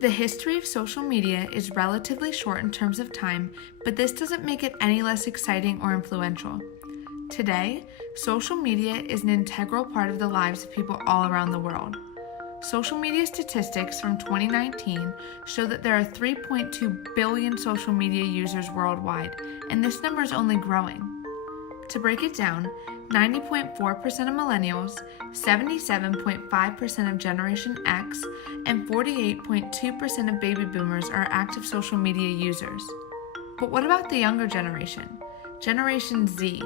The history of social media is relatively short in terms of time, but this doesn't make it any less exciting or influential. Today, social media is an integral part of the lives of people all around the world. Social media statistics from 2019 show that there are 3.2 billion social media users worldwide, and this number is only growing. To break it down, 90.4% of millennials, 77.5% of Generation X, and 48.2% of baby boomers are active social media users. But what about the younger generation? Generation Z,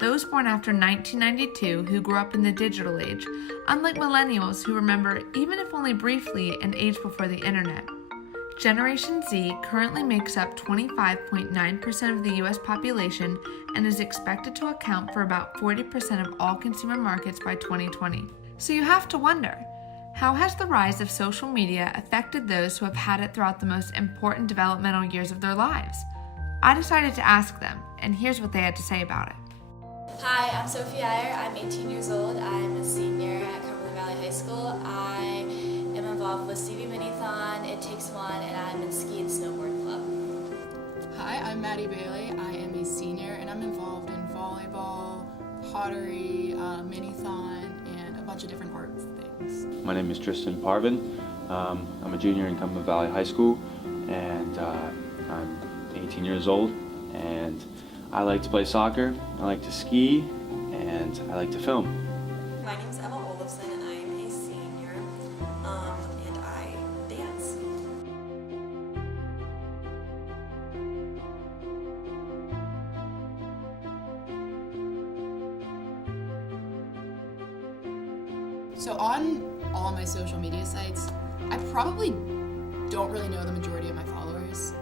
those born after 1992 who grew up in the digital age, unlike millennials who remember, even if only briefly, an age before the internet. Generation Z currently makes up 25.9% of the US population and is expected to account for about 40% of all consumer markets by 2020. So you have to wonder, how has the rise of social media affected those who have had it throughout the most important developmental years of their lives? I decided to ask them, and here's what they had to say about it. Hi, I'm Sophie Iyer. I'm 18 years old. I'm a senior at Cumberland Valley High School. I am involved with CV Minithon, It Takes One, and I'm in Ski and Snowboard Club. Hi, I'm Maddie Bailey. I am a senior and I'm involved in volleyball, pottery, Minithon, and a bunch of different art things. My name is Tristan Parvin. I'm a junior in Cumberland Valley High School, and I'm 18 years old, and I like to play soccer, I like to ski, and I like to film. My name is Emma Olafson, and I'm a senior, and I dance. So on all my social media sites, I probably don't really know the majority of my followers.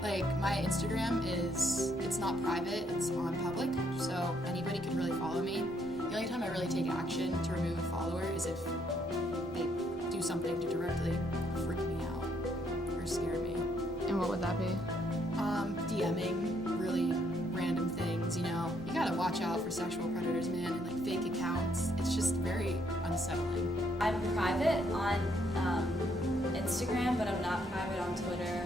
Like my Instagram it's not private, it's on public, so anybody could really follow me. The only time I really take action to remove a follower is if they do something to directly freak me out or scare me. And what would that be? DMing really random things, you gotta watch out for sexual predators, man, and like fake accounts. It's just very unsettling. I'm private on Instagram, but I'm not private on Twitter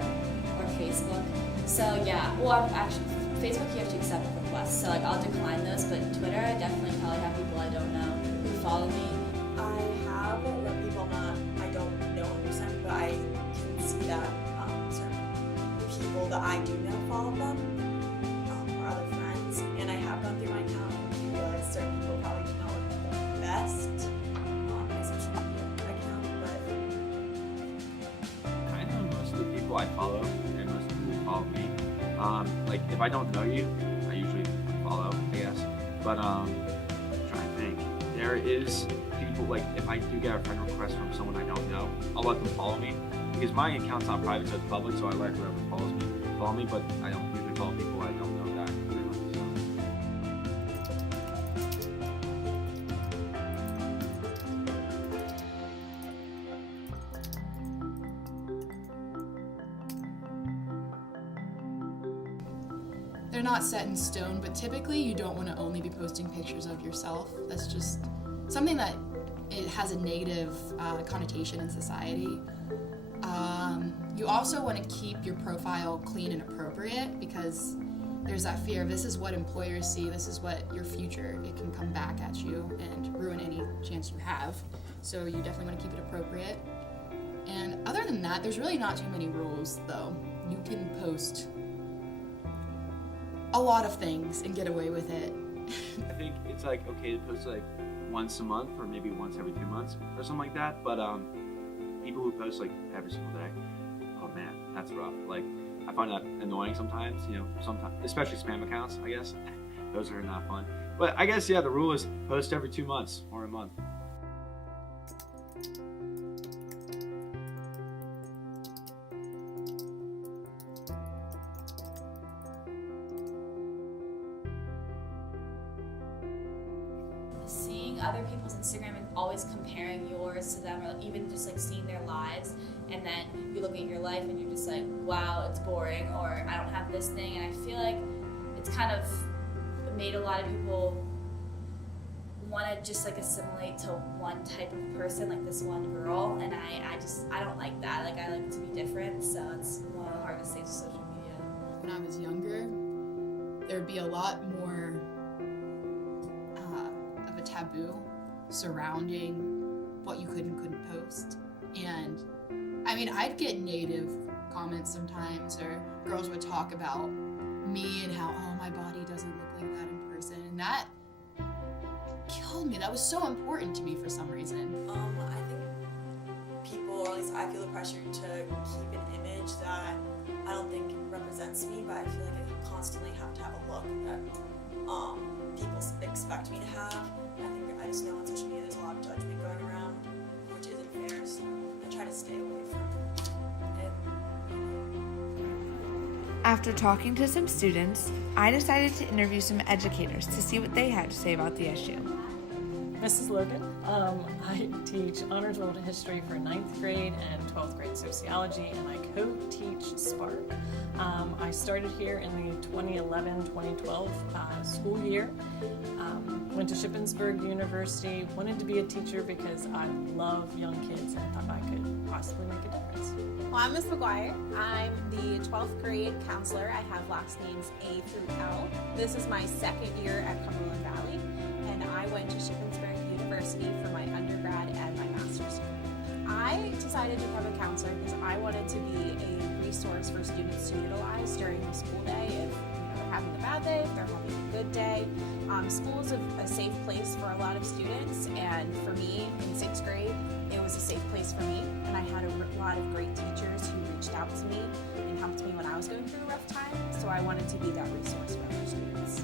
or Facebook. So yeah, well, I'm actually, Facebook you have to accept requests, so like I'll decline those, but Twitter I definitely probably have people I don't know who follow me. I have people I don't know 100%, but I can see that certain people that I do know follow them, or other friends, and I have gone through my account and realized certain people probably do not look the best on my social media account, but I know most of the people I follow, and most of the people who follow me. Like if I don't know you, I usually follow, I guess. But I'm trying to think. There is people, like if I do get a friend request from someone I don't know, I'll let them follow me. Because my account's not private, so it's public, so I let whoever follow me, but I don't usually follow people I don't know that very much, so. They're not set in stone, but typically you don't want to only be posting pictures of yourself. That's just something that it has a negative connotation in society. You also want to keep your profile clean and appropriate because there's that fear of this is what employers see, this is what your future, it can come back at you and ruin any chance you have. So you definitely want to keep it appropriate. And other than that, there's really not too many rules though. You can post a lot of things and get away with it. I think it's like okay to post like once a month or maybe once every 2 months or something like that. But people who post like every single day, oh man, that's rough. Like I find that annoying sometimes. Sometimes, especially spam accounts. I guess those are not fun. But I guess the rule is post every 2 months or a month. Seeing other people's Instagram and always comparing yours to them, or even just like seeing their lives, and then you look at your life and you're just like, wow, it's boring, or I don't have this thing, and I feel like it's kind of made a lot of people want to just like assimilate to one type of person, like this one girl, and I don't like that. Like I like to be different, so it's one of the hardest things with social media. When I was younger, there would be a lot more of a taboo surrounding what you could and couldn't post. And I mean, I'd get negative comments sometimes, or girls would talk about me and how, oh, my body doesn't look like that in person. And that killed me. That was so important to me for some reason. I think people, or at least I feel the pressure to keep an image that I don't think represents me, but I feel like I constantly have to have a look that people expect me to have. And I think I just know on social media there's a lot of judgment going around, which isn't fair, so I try to stay away from it. After talking to some students, I decided to interview some educators to see what they had to say about the issue. Mrs. Logan. I teach Honors World History for 9th grade and 12th grade sociology, and I co-teach Spark. I started here in the 2011-2012 school year. Went to Shippensburg University, wanted to be a teacher because I love young kids and thought I could possibly make a difference. Well, I'm Ms. McGuire. I'm the 12th grade counselor. I have last names A through L. This is my second year at Cumberland Valley, and I went to Shippensburg University for my undergrad and my master's degree. I decided to become a counselor because I wanted to be a resource for students to utilize during the school day if they're having a bad day, if they're having a good day. School is a safe place for a lot of students, and for me in 6th grade, it was a safe place for me, and I had a lot of great teachers who reached out to me and helped me when I was going through a rough time, so I wanted to be that resource for other students.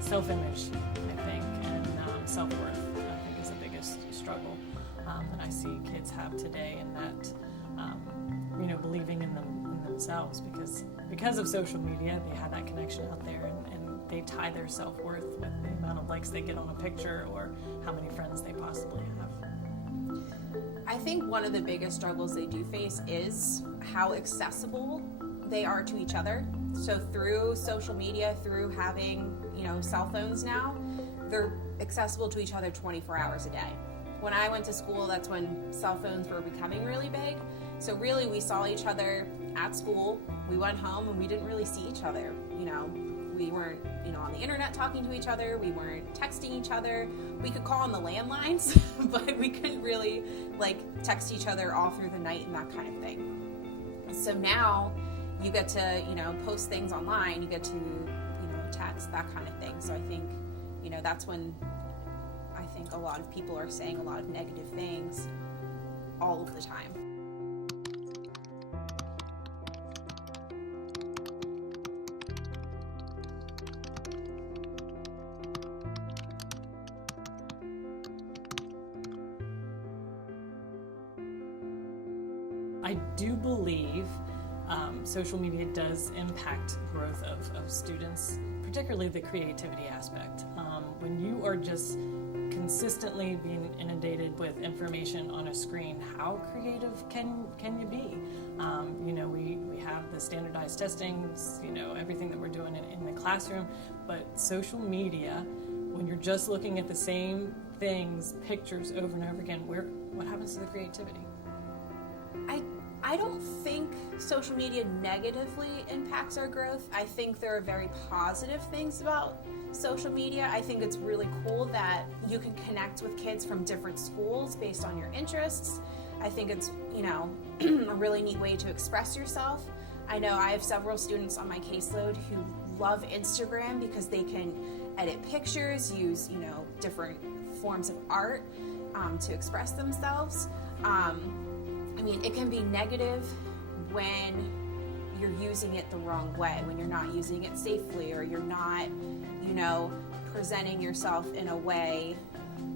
Self-image, I think, and self-worth, I think, is the biggest struggle that I see kids have today, and that, believing in themselves, because of social media, they have that connection out there, and they tie their self-worth with the amount of likes they get on a picture or how many friends they possibly have. I think one of the biggest struggles they do face is how accessible they are to each other. So through social media, through having, cell phones now, they're accessible to each other 24 hours a day. When I went to school, that's when cell phones were becoming really big. So really we saw each other at school, we went home, and we didn't really see each other. We weren't, on the internet talking to each other, we weren't texting each other. We could call on the landlines, but we couldn't really text each other all through the night and that kind of thing. So now you get to, post things online, you get to, text, that kind of thing. So I think, that's when I think a lot of people are saying a lot of negative things all of the time. I do believe social media does impact growth of students, particularly the creativity aspect. When you are just consistently being inundated with information on a screen, how creative can you be? We have the standardized testings, everything that we're doing in the classroom, but social media, when you're just looking at the same things, pictures over and over again, what happens to the creativity? I don't think social media negatively impacts our growth. I think there are very positive things about social media. I think it's really cool that you can connect with kids from different schools based on your interests. I think it's, a really neat way to express yourself. I know I have several students on my caseload who love Instagram because they can edit pictures, use, different forms of art to express themselves. It can be negative when you're using it the wrong way, when you're not using it safely, or you're not, presenting yourself in a way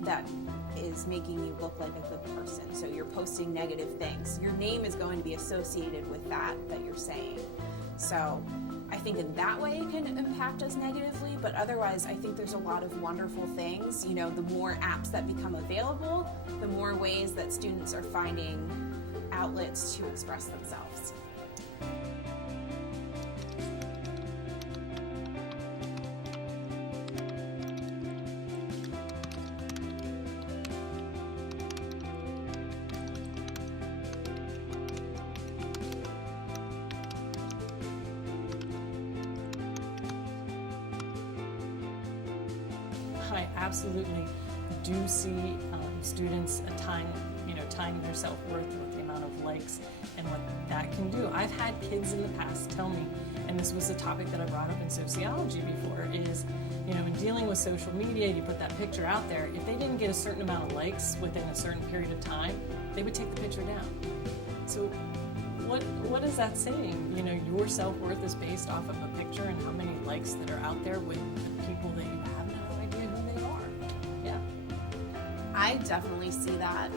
that is making you look like a good person. So you're posting negative things. Your name is going to be associated with that you're saying. So I think in that way it can impact us negatively, but otherwise I think there's a lot of wonderful things. You know, the more apps that become available, the more ways that students are finding outlets to express themselves. I absolutely do see students tying their self-worth with the amount of likes and what that can do. I've had kids in the past tell me, and this was a topic that I brought up in sociology before, is, in dealing with social media, you put that picture out there, if they didn't get a certain amount of likes within a certain period of time, they would take the picture down. So what is that saying? Your self-worth is based off of a picture and how many likes that are out there with people that you have no idea who they are. Yeah. I definitely see that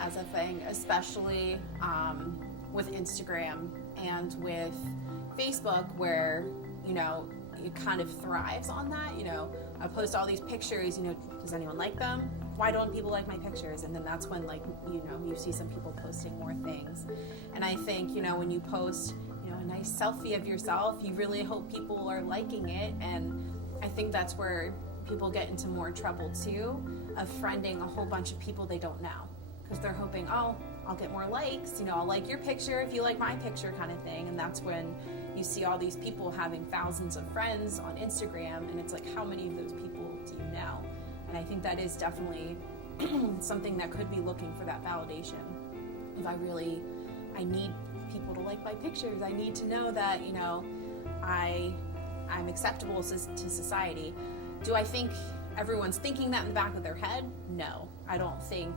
as a thing, especially with Instagram and with Facebook, where it kind of thrives on that. I post all these pictures. Does anyone like them? Why don't people like my pictures? And then that's when you see some people posting more things. And I think when you post a nice selfie of yourself, you really hope people are liking it. And I think that's where people get into more trouble too, of friending a whole bunch of people they don't know, because they're hoping, oh, I'll get more likes, I'll like your picture if you like my picture, kind of thing. And that's when you see all these people having thousands of friends on Instagram, and it's like, how many of those people do you know? And I think that is definitely something that could be looking for that validation. If I need people to like my pictures, I need to know that I'm acceptable to society. Do I think everyone's thinking that in the back of their head? No, I don't think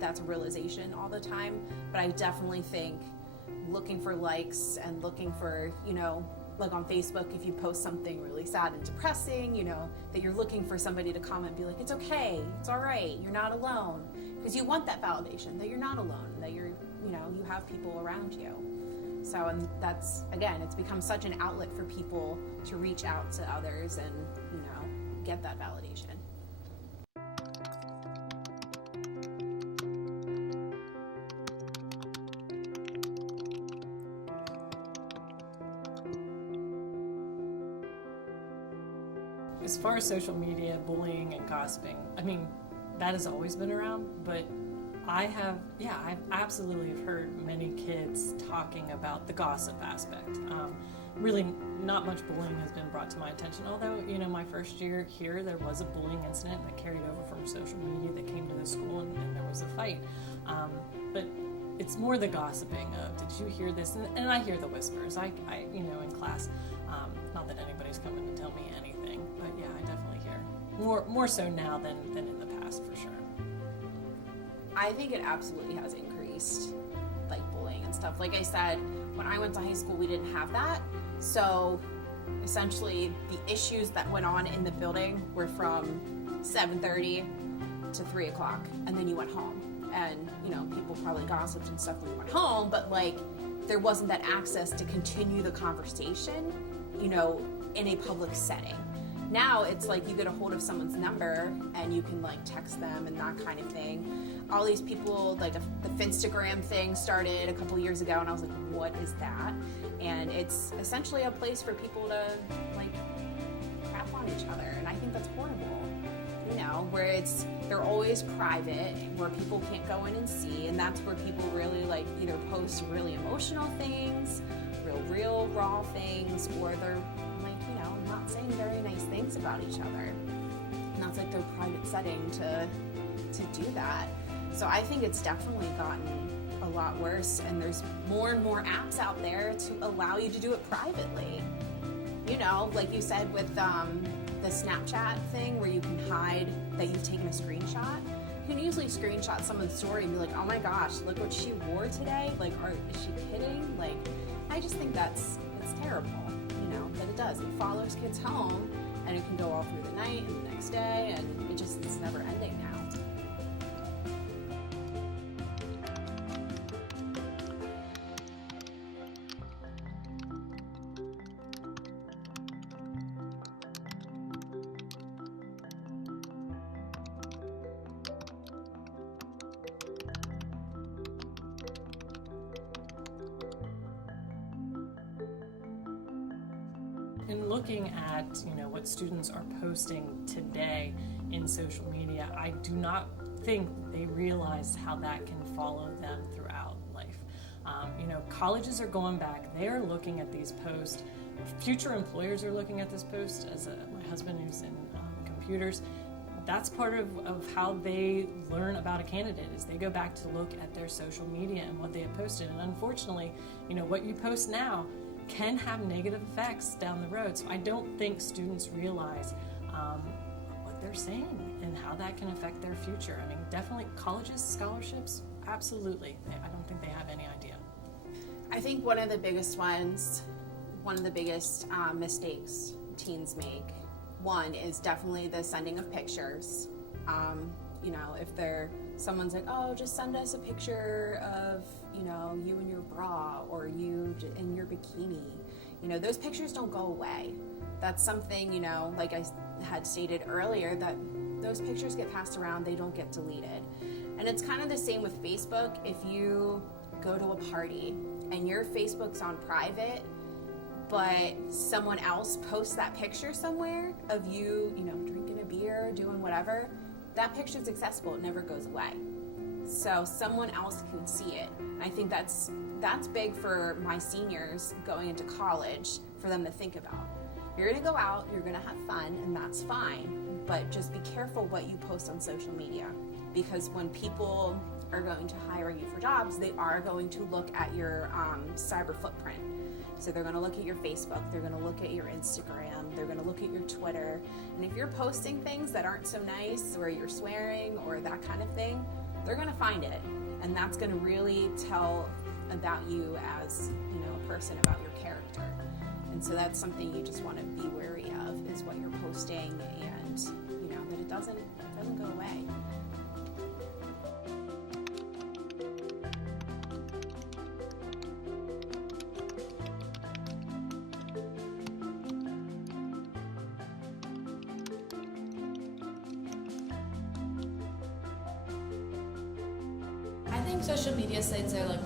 that's a realization all the time, but I definitely think looking for likes and looking for like on Facebook, if you post something really sad and depressing, that you're looking for somebody to comment and be like, it's okay, it's all right, you're not alone, because you want that validation that you're not alone, that you have people around you. So, and that's, again, it's become such an outlet for people to reach out to others and get that validation. As far as social media, bullying and gossiping, that has always been around, but I absolutely have heard many kids talking about the gossip aspect. Really, not much bullying has been brought to my attention, although, my first year here, there was a bullying incident that carried over from social media that came to the school, and there was a fight. But it's more the gossiping of, did you hear this? And I hear the whispers. I in class, not that anybody's coming to tell me anything, but yeah, I definitely hear more so now than in the past, for sure. I think it absolutely has increased, like bullying and stuff. Like I said, when I went to high school, we didn't have that. So essentially the issues that went on in the building were from 7:30 to 3 o'clock, and then you went home. And, people probably gossiped and stuff when you went home, but there wasn't that access to continue the conversation, in a public setting. Now it's like you get a hold of someone's number and you can text them and that kind of thing. All these people, the Finstagram thing started a couple years ago, and I was like, what is that? And it's essentially a place for people to crap on each other, and I think that's horrible. Where they're always private, where people can't go in and see, and that's where people really either post really emotional things, real raw things, or they're not saying very nice things about each other. And that's their private setting to do that. So I think it's definitely gotten a lot worse, and there's more and more apps out there to allow you to do it privately. Like you said with the Snapchat thing, where you can hide that you've taken a screenshot. You can usually screenshot someone's story and be like, oh my gosh, look what she wore today. Is she kidding? I just think it's terrible, that it does. It follows kids home, and it can go all through the night and the next day, and it's never ending now. in looking at what students are posting today in social media, I do not think they realize how that can follow them throughout life. Colleges are going back, they are looking at these posts, future employers are looking at this post. My husband who's in computers, that's part of how they learn about a candidate, is they go back to look at their social media and what they have posted. And unfortunately, what you post now can have negative effects down the road. So I don't think students realize what they're saying and how that can affect their future. I mean, definitely colleges, scholarships, absolutely. I don't think they have any idea. I think one of the biggest mistakes teens make, one is definitely the sending of pictures. If someone's like, oh, just send us a picture of, you in your bra or you in your bikini. Those pictures don't go away. That's something, like I had stated earlier, that those pictures get passed around, they don't get deleted. And it's kind of the same with Facebook. If you go to a party and your Facebook's on private, but someone else posts that picture somewhere of you, drinking a beer, doing whatever, that picture's accessible, it never goes away. So someone else can see it. And I think that's big for my seniors going into college, for them to think about. You're gonna go out, you're gonna have fun, and that's fine, but just be careful what you post on social media, because when people are going to hire you for jobs, they are going to look at your cyber footprint. So they're going to look at your Facebook, they're going to look at your Instagram, they're going to look at your Twitter. And if you're posting things that aren't so nice, or you're swearing or that kind of thing, they're going to find it. And that's going to really tell about you as, a person, about your character. And so that's something you just want to be wary of, is what you're posting, and that it doesn't go away. I think social media sites are like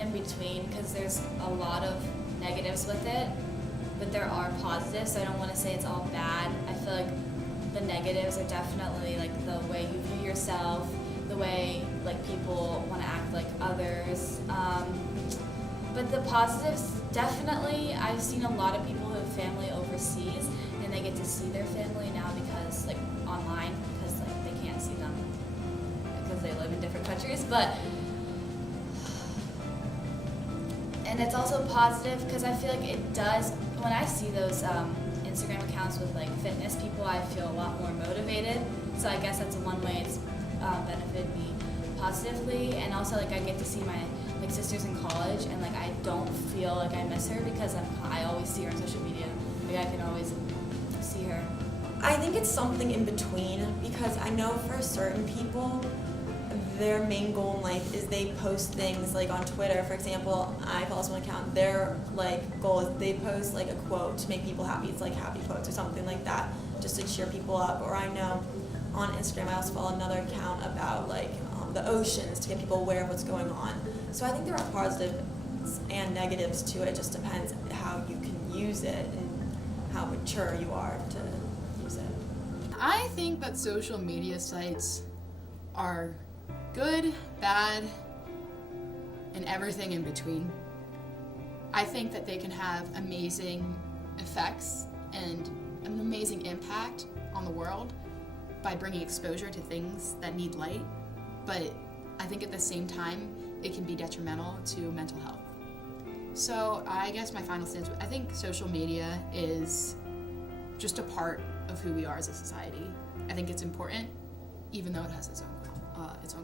in between, because there's a lot of negatives with it, but there are positives. So I don't want to say it's all bad. I feel like the negatives are definitely like the way you view yourself, the way like people want to act like others. But the positives, definitely, I've seen a lot of people who have family overseas, and they get to see their family now because like online, because like they can't see them because they live in different countries. And it's also positive because I feel like it does, when I see those Instagram accounts with like fitness people, I feel a lot more motivated. So I guess that's one way it's benefited me positively. And also like I get to see my like sisters in college, and like I don't feel like I miss her because I always see her on social media. Like I can always see her. I think it's something in between, because I know for certain people, their main goal in life is they post things like on Twitter, for example. I follow someone account, their like goal is they post like a quote to make people happy. It's like happy quotes or something like that, just to cheer people up. Or I know on Instagram I also follow another account about like the oceans, to get people aware of what's going on. So I think there are positives and negatives to it. It just depends how you can use it and how mature you are to use it. I think that social media sites are good, bad, and everything in between. I think that they can have amazing effects and an amazing impact on the world by bringing exposure to things that need light, but I think at the same time it can be detrimental to mental health. So I guess my final stance, I think social media is just a part of who we are as a society. I think it's important, even though it has its own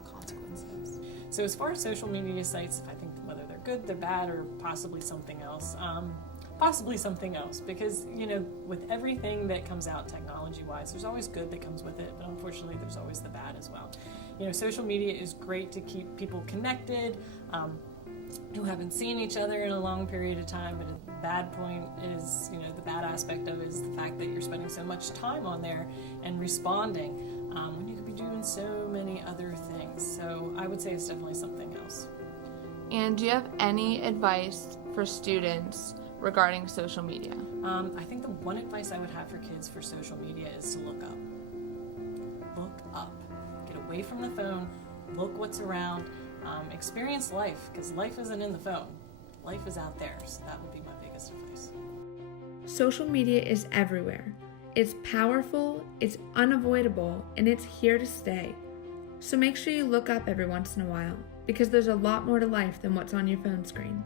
consequences. So as far as social media sites, I think whether they're good, they're bad, or possibly something else, because with everything that comes out technology-wise, there's always good that comes with it, but unfortunately there's always the bad as well. Social media is great to keep people connected who haven't seen each other in a long period of time, but the bad point is, the bad aspect of it is the fact that you're spending so much time on there and responding when you could be doing so many other things. So I would say it's definitely something else. And do you have any advice for students regarding social media? I think the one advice I would have for kids for social media is to look up. Look up. Get away from the phone. Look what's around. Experience life, because life isn't in the phone. Life is out there, so that would be my biggest advice. Social media is everywhere. It's powerful, it's unavoidable, and it's here to stay. So make sure you look up every once in a while, because there's a lot more to life than what's on your phone screen.